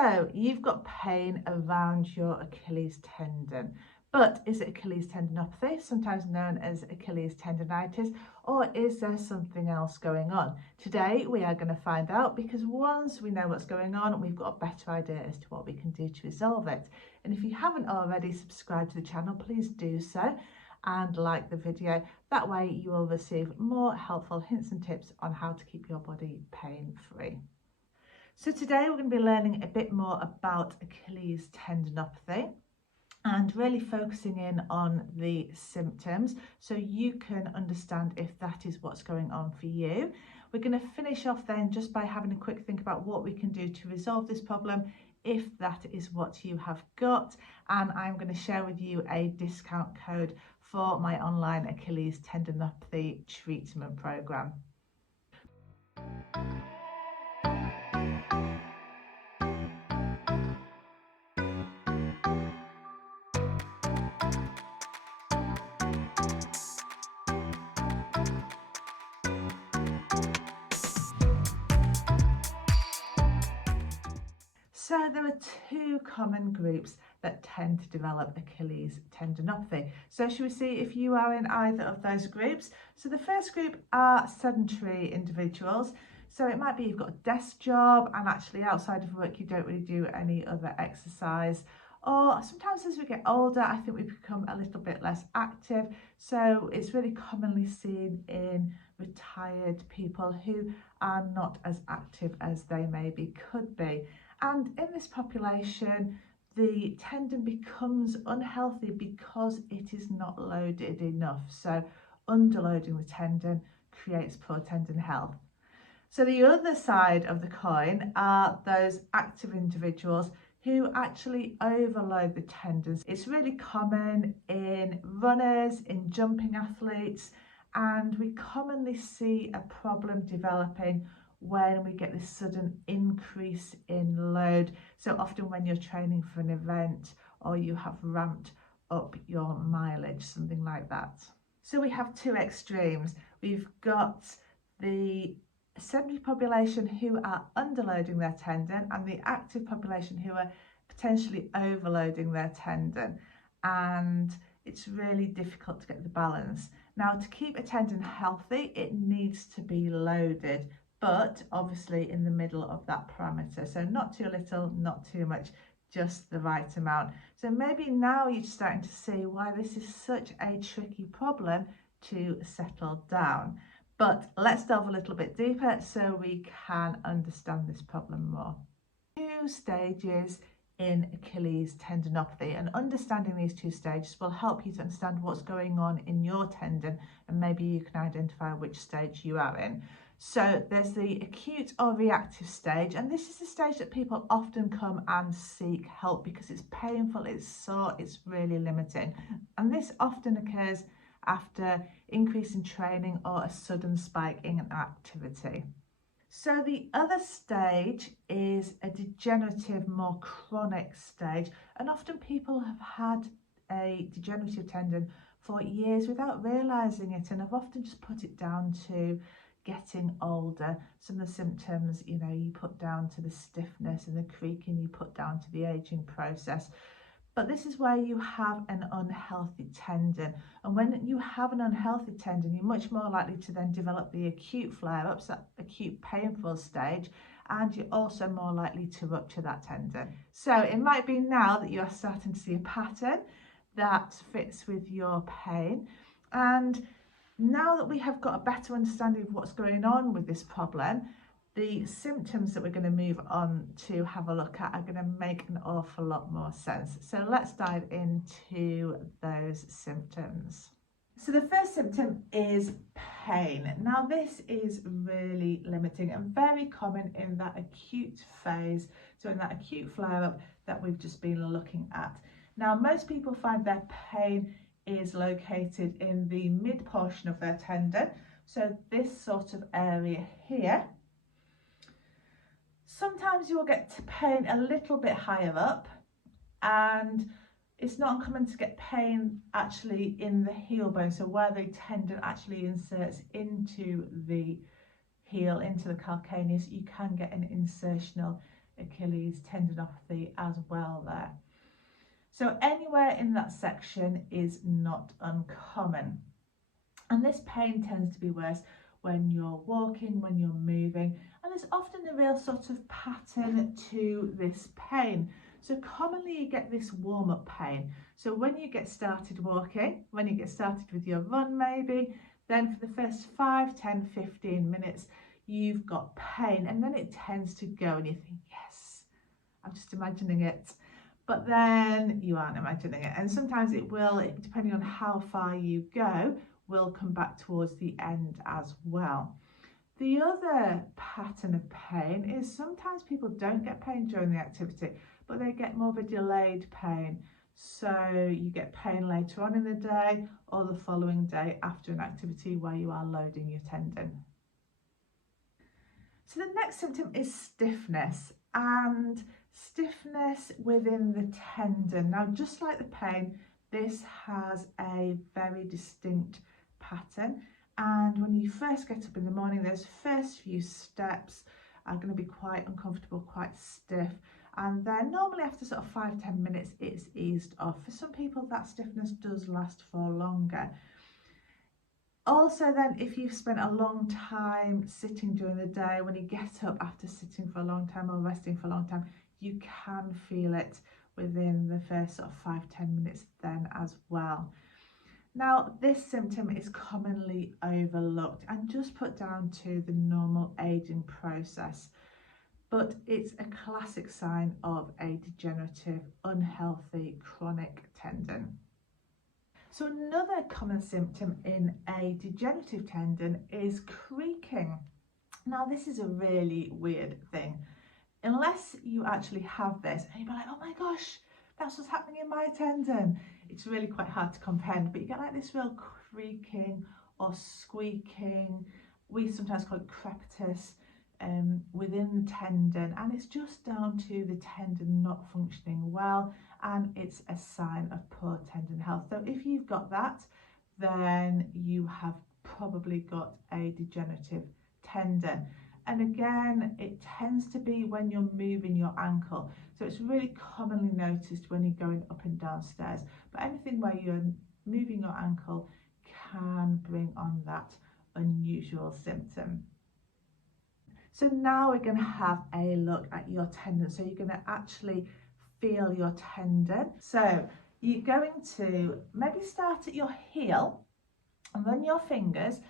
So you've got pain around your Achilles tendon, but is it Achilles tendinopathy, sometimes known as Achilles tendonitis, or is there something else going on? Today we are going to find out, because once we know what's going on, we've got a better idea as to what we can do to resolve it. And if you haven't already subscribed to the channel, please do so and like the video. That way you will receive more helpful hints and tips on how to keep your body pain-free. So today we're going to be learning a bit more about Achilles tendinopathy and really focusing in on the symptoms so you can understand if that is what's going on for you. We're going to finish off then just by having a quick think about what we can do to resolve this problem if that is what you have got, and I'm going to share with you a discount code for my online Achilles tendinopathy treatment program. So there are two common groups that tend to develop Achilles tendinopathy. So should we see if you are in either of those groups? So the first group are sedentary individuals. So it might be you've got a desk job and actually outside of work you don't really do any other exercise. Or sometimes as we get older, I think we become a little bit less active. So it's really commonly seen in retired people who are not as active as they maybe could be. And in this population, the tendon becomes unhealthy because it is not loaded enough. So underloading the tendon creates poor tendon health. So the other side of the coin are those active individuals who actually overload the tendons. It's really common in runners, in jumping athletes, and we commonly see a problem developing when we get this sudden increase in load. So often when you're training for an event or you have ramped up your mileage, something like that. So we have two extremes. We've got the sedentary population who are underloading their tendon and the active population who are potentially overloading their tendon. And it's really difficult to get the balance. Now, to keep a tendon healthy, it needs to be loaded, but obviously in the middle of that parameter. So not too little, not too much, just the right amount. So maybe now you're starting to see why this is such a tricky problem to settle down. But let's delve a little bit deeper so we can understand this problem more. Two stages in Achilles tendinopathy, and understanding these two stages will help you to understand what's going on in your tendon, and maybe you can identify which stage you are in. So there's the acute or reactive stage, and this is the stage that people often come and seek help because it's painful, it's sore, it's really limiting. And this often occurs after increase in training or a sudden spike in activity. So the other stage is a degenerative, more chronic stage, and often people have had a degenerative tendon for years without realising it, and have often just put it down to getting older. Some of the symptoms, you put down to the stiffness and the creaking, you put down to the aging process. But this is where you have an unhealthy tendon. And when you have an unhealthy tendon, you're much more likely to then develop the acute flare-ups, that acute painful stage, and you're also more likely to rupture that tendon. So it might be now that you're starting to see a pattern that fits with your pain. And now that we have got a better understanding of what's going on with this problem, the symptoms that we're going to move on to have a look at are going to make an awful lot more sense. So let's dive into those symptoms. So the first symptom is pain. Now this is really limiting and very common in that acute phase, so in that acute flare-up that we've just been looking at. Now most people find their pain is located in the mid portion of their tendon, so this sort of area here. Sometimes you will get to pain a little bit higher up, and it's not uncommon to get pain actually in the heel bone, so where the tendon actually inserts into the heel, into the calcaneus, you can get an insertional Achilles tendinopathy as well there. So anywhere in that section is not uncommon. And this pain tends to be worse when you're walking, when you're moving, and there's often a real sort of pattern to this pain. So commonly you get this warm-up pain. So when you get started walking, when you get started with your run maybe, then for the first 5, 10, 15 minutes, you've got pain, and then it tends to go and you think, yes, I'm just imagining it. But then you aren't imagining it. And sometimes it will, depending on how far you go, will come back towards the end as well. The other pattern of pain is sometimes people don't get pain during the activity, but they get more of a delayed pain. So you get pain later on in the day or the following day after an activity where you are loading your tendon. So the next symptom is stiffness, and stiffness within the tendon. Now, just like the pain, this has a very distinct pattern, and when you first get up in the morning, those first few steps are going to be quite uncomfortable, quite stiff, and then normally after sort of 5-10 minutes it's eased off. For some people that stiffness does last for longer. Also then, if you've spent a long time sitting during the day, when you get up after sitting for a long time or resting for a long time, you can feel it within the first sort of 5-10 minutes then as well. Now, this symptom is commonly overlooked and just put down to the normal aging process, but it's a classic sign of a degenerative, unhealthy, chronic tendon. So another common symptom in a degenerative tendon is creaking. Now, this is a really weird thing. Unless you actually have this and you're like, oh my gosh, that's what's happening in my tendon. It's really quite hard to comprehend, but you get like this real creaking or squeaking. We sometimes call it crepitus within the tendon, and it's just down to the tendon not functioning well, and it's a sign of poor tendon health. So if you've got that, then you have probably got a degenerative tendon. And again, it tends to be when you're moving your ankle. So it's really commonly noticed when you're going up and down stairs. But anything where you're moving your ankle can bring on that unusual symptom. So now we're going to have a look at your tendon. So you're going to actually feel your tendon. So you're going to maybe start at your heel and run your fingers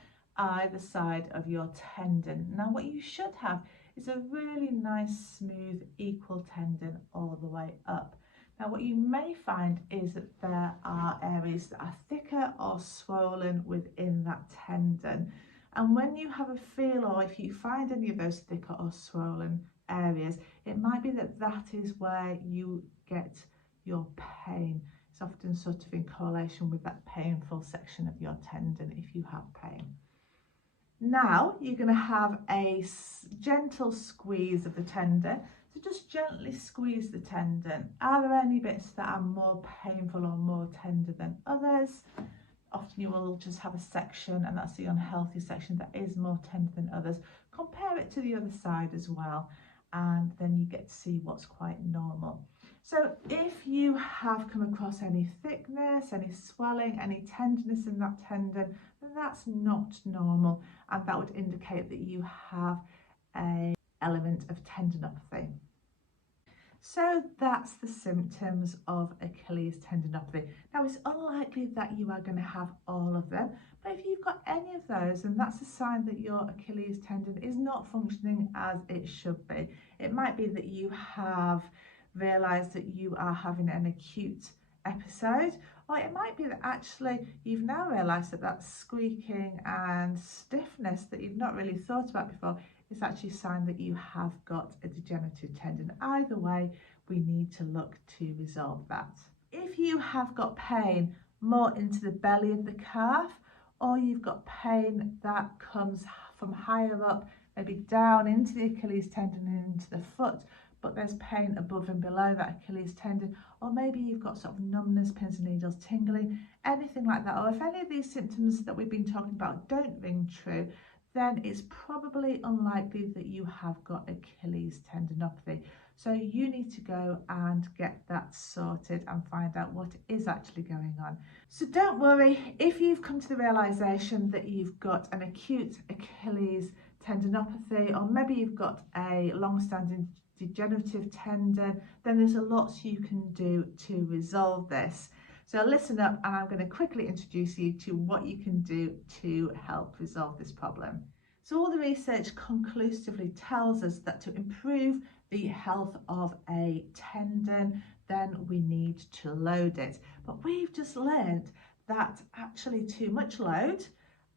either side of your tendon. Now what you should have is a really nice, smooth, equal tendon all the way up. Now what you may find is that there are areas that are thicker or swollen within that tendon. And when you have a feel, or if you find any of those thicker or swollen areas, it might be that that is where you get your pain. It's often sort of in correlation with that painful section of your tendon if you have pain. Now you're going to have a gentle squeeze of the tendon. So just gently squeeze the tendon. Are there any bits that are more painful or more tender than others? Often you will just have a section, and that's the unhealthy section, that is more tender than others. Compare it to the other side as well, and then you get to see what's quite normal. So if you have come across any thickness, any swelling, any tenderness in that tendon, then that's not normal, and that would indicate that you have an element of tendinopathy. So that's the symptoms of Achilles tendinopathy. Now it's unlikely that you are going to have all of them, but if you've got any of those, then that's a sign that your Achilles tendon is not functioning as it should be. It might be that you have realised that you are having an acute episode, or it might be that actually you've now realised that that squeaking and stiffness that you've not really thought about before is actually a sign that you have got a degenerative tendon. Either way, we need to look to resolve that. If you have got pain more into the belly of the calf, or you've got pain that comes from higher up, maybe down into the Achilles tendon and into the foot, but there's pain above and below that Achilles tendon, or maybe you've got sort of numbness, pins and needles, tingling, anything like that, or if any of these symptoms that we've been talking about don't ring true, then it's probably unlikely that you have got Achilles tendinopathy. So you need to go and get that sorted and find out what is actually going on. So don't worry if you've come to the realization that you've got an acute Achilles tendinopathy, or maybe you've got a long-standing degenerative tendon, then there's a lot you can do to resolve this. So listen up, and I'm going to quickly introduce you to what you can do to help resolve this problem. So all the research conclusively tells us that to improve the health of a tendon, then we need to load it. But we've just learned that actually too much load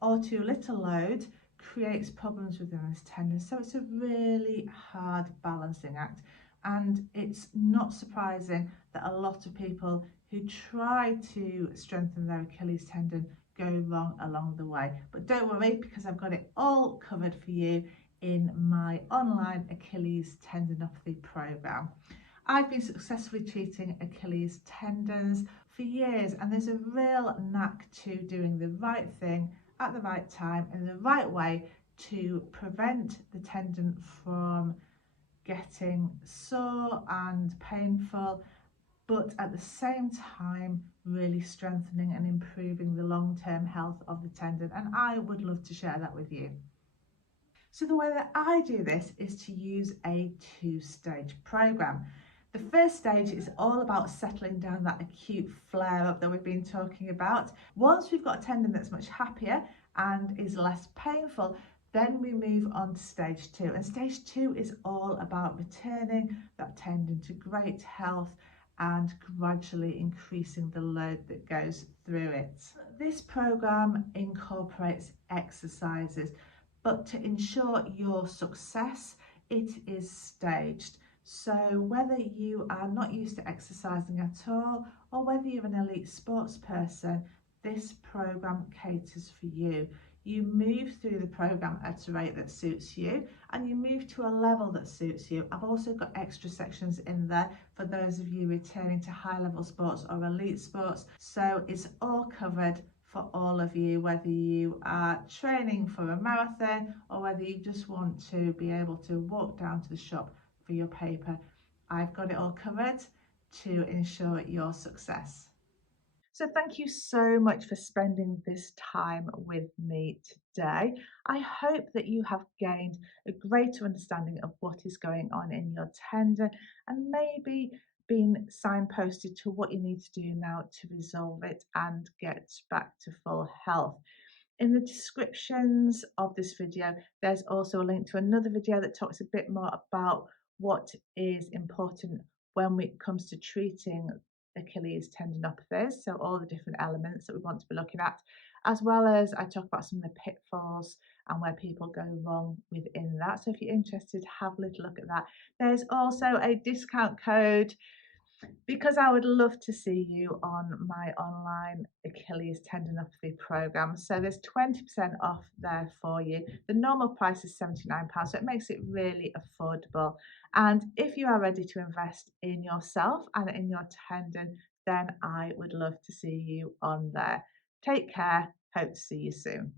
or too little load creates problems within this tendon. So it's a really hard balancing act. And it's not surprising that a lot of people who try to strengthen their Achilles tendon go wrong along the way. But don't worry, because I've got it all covered for you in my online Achilles tendinopathy program. I've been successfully treating Achilles tendons for years, and there's a real knack to doing the right thing at the right time in the right way to prevent the tendon from getting sore and painful, but at the same time really strengthening and improving the long-term health of the tendon. And I would love to share that with you. So the way that I do this is to use a two-stage program. The first stage is all about settling down that acute flare-up that we've been talking about. Once we've got a tendon that's much happier and is less painful, then we move on to stage two. And stage two is all about returning that tendon to great health and gradually increasing the load that goes through it. This program incorporates exercises, but to ensure your success, it is staged. So whether you are not used to exercising at all, or whether you're an elite sports person, this program caters for you. You move through the program at a rate that suits you, and you move to a level that suits you. I've also got extra sections in there for those of you returning to high level sports or elite sports. So it's all covered for all of you, whether you are training for a marathon or whether you just want to be able to walk down to the shop for your paper. I've got it all covered to ensure your success. So thank you so much for spending this time with me today. I hope that you have gained a greater understanding of what is going on in your tendon, and maybe been signposted to what you need to do now to resolve it and get back to full health. In the descriptions of this video, there's also a link to another video that talks a bit more about what is important when it comes to treating Achilles tendinopathies, so all the different elements that we want to be looking at, as well as I talk about some of the pitfalls and where people go wrong within that. So if you're interested, have a little look at that. There's also a discount code because I would love to see you on my online Achilles tendinopathy program. So there's 20% off there for you. The normal price is £79, so it makes it really affordable. And if you are ready to invest in yourself and in your tendon, then I would love to see you on there. Take care. Hope to see you soon.